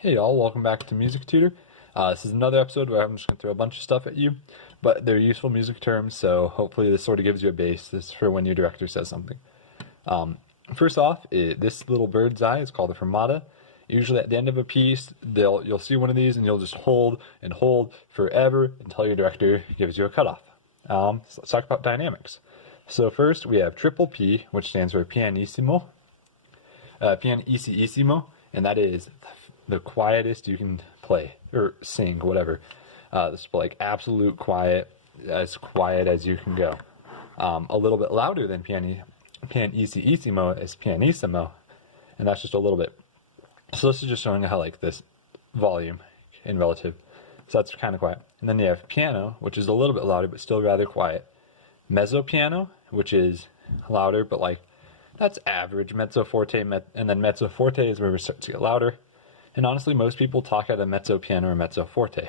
Hey y'all, welcome back to Music Tutor. This is another episode where I'm just going to throw a bunch of stuff at you, but they're useful music terms, so hopefully this sort of gives you a basis for when your director says something. First off, this little bird's eye is called a fermata. Usually at the end of a piece, you'll see one of these and you'll just hold and hold forever until your director gives you a cutoff. So let's talk about dynamics. So first we have triple P, which stands for pianissimo, pianissimo, and that is the quietest you can play or sing, whatever. This is like absolute quiet as you can go. A little bit louder than pianissimo is pianissimo, and that's just a little bit. So this is just showing how like this volume in relative. So that's kind of quiet. And then you have piano, which is a little bit louder but still rather quiet. Mezzo piano, which is louder but like that's average. Mezzo forte, and then mezzo forte is where we start to get louder. And honestly, most people talk at a mezzo piano or mezzo forte.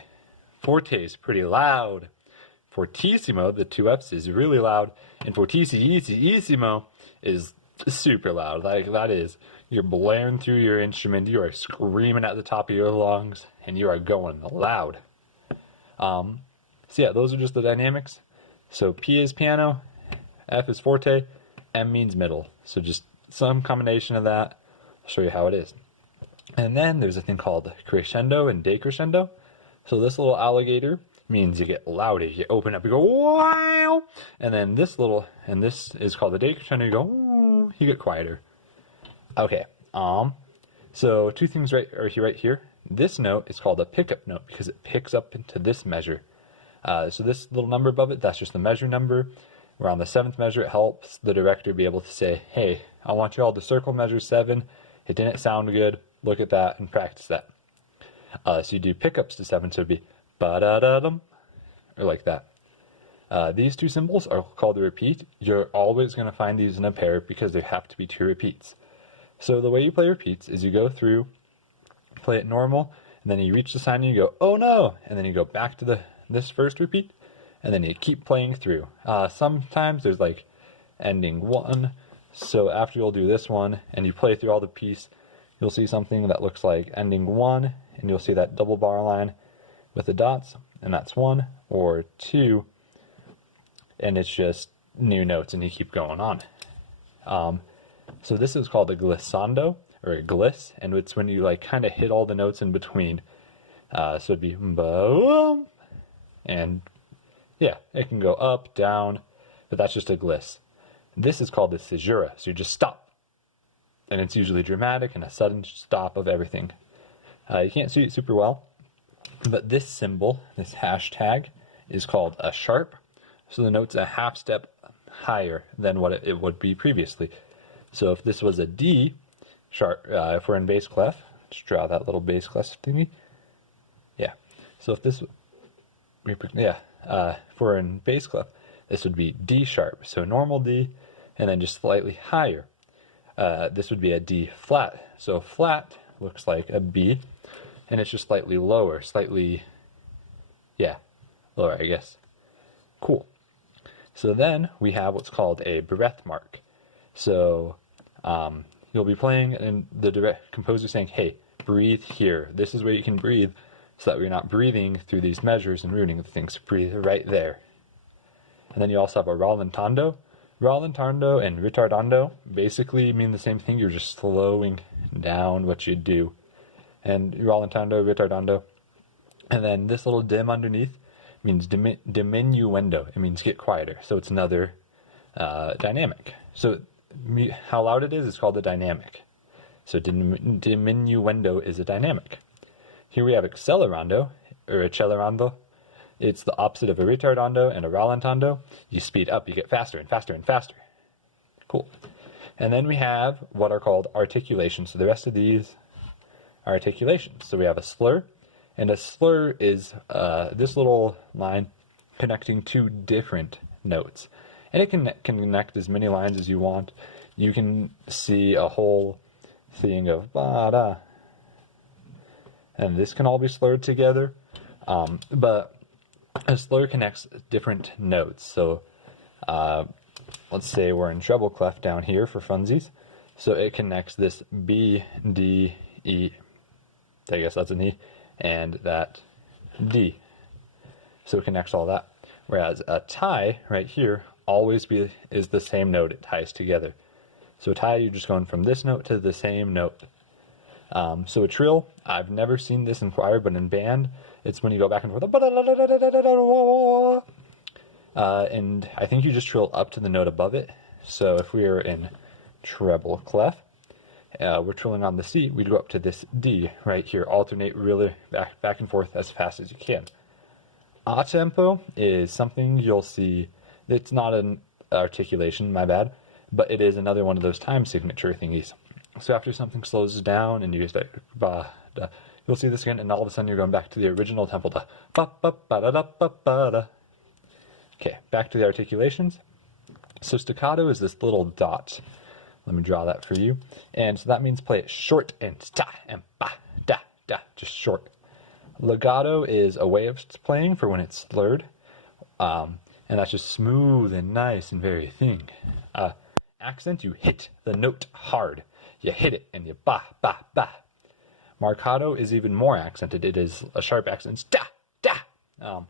Forte is pretty loud. Fortissimo, the two F's, is really loud. And fortissimo is super loud. Like that is, you're blaring through your instrument. You are screaming at the top of your lungs, and you are going loud. So yeah, those are just the dynamics. So P is piano, F is forte, M means middle. So just some combination of that. I'll show you how it is. And then there's a thing called crescendo and decrescendo. So this little alligator means you get louder. You open up, you go wow, and then this is called the decrescendo. You go, ooh, you get quieter. Okay. So two things right here. This note is called a pickup note because it picks up into this measure. So this little number above it, that's just the measure number. Around the seventh measure, it helps the director be able to say, hey, I want you all to circle measure 7. It didn't sound good. Look at that and practice that. So you do pickups to 7, so it'd be ba-da-da-dum, or like that. These two symbols are called the repeat. You're always going to find these in a pair because there have to be 2 repeats. So the way you play repeats is you go through, play it normal, and then you reach the sign and you go, oh no, and then you go back to this first repeat, and then you keep playing through. Sometimes there's like ending 1, so after you'll do this one and you play through all the piece, you'll see something that looks like ending 1, and you'll see that double bar line with the dots, and that's 1 or 2, and it's just new notes, and you keep going on. So this is called a glissando, or a gliss, and it's when you like kind of hit all the notes in between. So it'd be boom, and yeah, it can go up, down, but that's just a gliss. This is called the caesura, so you just stop. And it's usually dramatic and a sudden stop of everything. You can't see it super well, but this symbol, this hashtag, is called a sharp. So the note's a half step higher than what it would be previously. So if this was a D sharp, if we're in bass clef, just draw that little bass clef thingy. Yeah. So if this, if we're in bass clef, this would be D sharp. So normal D, and then just slightly higher. This would be a D flat. So flat looks like a B, and it's just slightly lower, lower, I guess. Cool. So then we have what's called a breath mark. So you'll be playing, and the composer saying, hey, breathe here. This is where you can breathe, so that we're not breathing through these measures and ruining the things. Breathe right there. And then you also have a rallentando. Rallentando and ritardando basically mean the same thing. You're just slowing down what you do. And rallentando, ritardando. And then this little dim underneath means diminuendo. It means get quieter. So it's another dynamic. So how loud it is called a dynamic. So diminuendo is a dynamic. Here we have accelerando, or accelerando. It's the opposite of a ritardando and a rallentando. You speed up, you get faster and faster and faster. Cool. And then we have what are called articulations. So the rest of these are articulations. So we have a slur, and a slur is this little line connecting 2 different notes. And it can connect as many lines as you want. You can see a whole thing of ba-da. And this can all be slurred together. But a slur connects different notes. So let's say we're in treble clef down here for funsies. So it connects this B, D, E, I guess that's an E, and that D. So it connects all that. Whereas a tie right here is the same note. It ties together. So a tie, you're just going from this note to the same note. So a trill, I've never seen this in choir, but in band, it's when you go back and forth. And I think you just trill up to the note above it. So if we were in treble clef, we're trilling on the C, we'd go up to this D right here. Alternate really back and forth as fast as you can. A tempo is something you'll see. It's not an articulation, my bad, but it is another one of those time signature thingies. So after something slows down and you expect ba da, you'll see this again, and all of a sudden you're going back to the original tempo. Da, ba, ba, ba, da, da, ba, ba, da. Okay, back to the articulations. So staccato is this little dot. Let me draw that for you. And so that means play it short and sta and ba, da, da, just short. Legato is a way of playing for when it's slurred. And that's just smooth and nice and very thin. Accent, you hit the note hard. You hit it and you ba, ba, ba. Marcato is even more accented. It is a sharp accent. Da, da.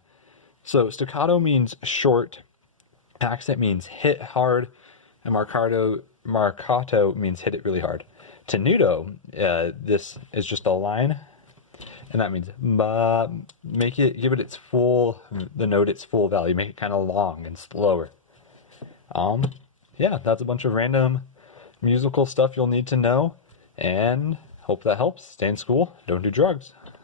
So staccato means short. Accent means hit hard. And marcato means hit it really hard. Tenuto, this is just a line. And that means ba, give it its full, the note its full value. Make it kind of long and slower. Yeah, that's a bunch of random musical stuff you'll need to know. And hope that helps. Stay in school. Don't do drugs.